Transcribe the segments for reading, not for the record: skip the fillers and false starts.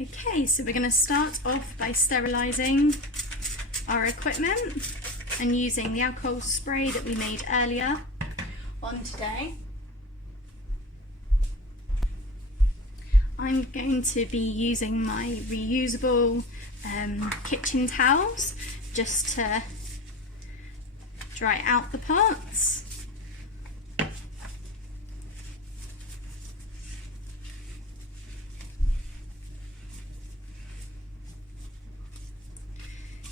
Okay, so we're going to start off by sterilising our equipment and using the alcohol spray that we made earlier on today. I'm going to be using my reusable kitchen towels just to dry out the parts.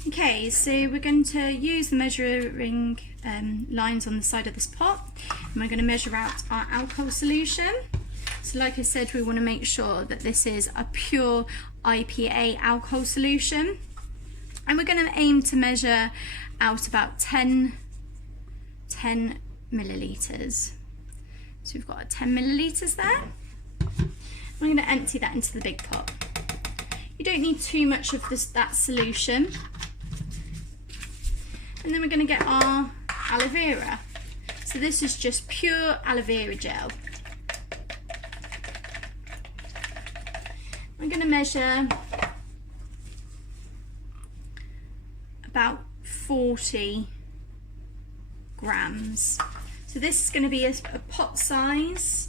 Okay, so we're going to use the measuring lines on the side of this pot, and we're going to measure out our alcohol solution. So like I said, we want to make sure that this is a pure IPA alcohol solution, and we're going to aim to measure out about 10 millilitres. So we've got 10 millilitres there. We're going to empty that into the big pot. You don't need too much of that solution. And then we're going to get our aloe vera. So this is just pure aloe vera gel. I'm going to measure about 40 grams. So this is going to be a pot size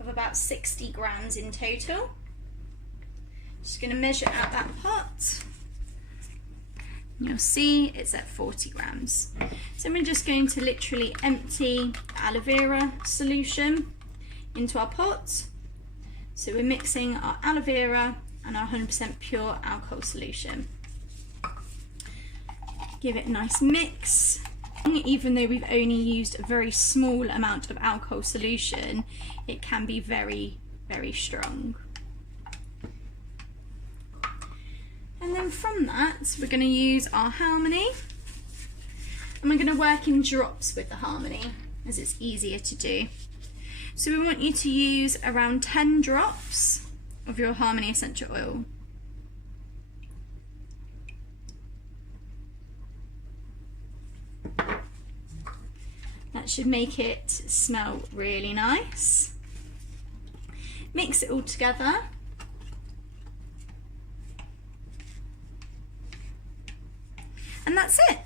of about 60 grams in total. Just going to measure out that pot. You'll see it's at 40 grams. So we're just going to literally empty the aloe vera solution into our pot. So we're mixing our aloe vera and our 100% pure alcohol solution. Give it a nice mix. Even though we've only used a very small amount of alcohol solution, it can be very, very strong. And then from that, we're going to use our Harmony, and we're going to work in drops with the Harmony as it's easier to do. So we want you to use around 10 drops of your Harmony essential oil. That should make it smell really nice. Mix it all together. And that's it.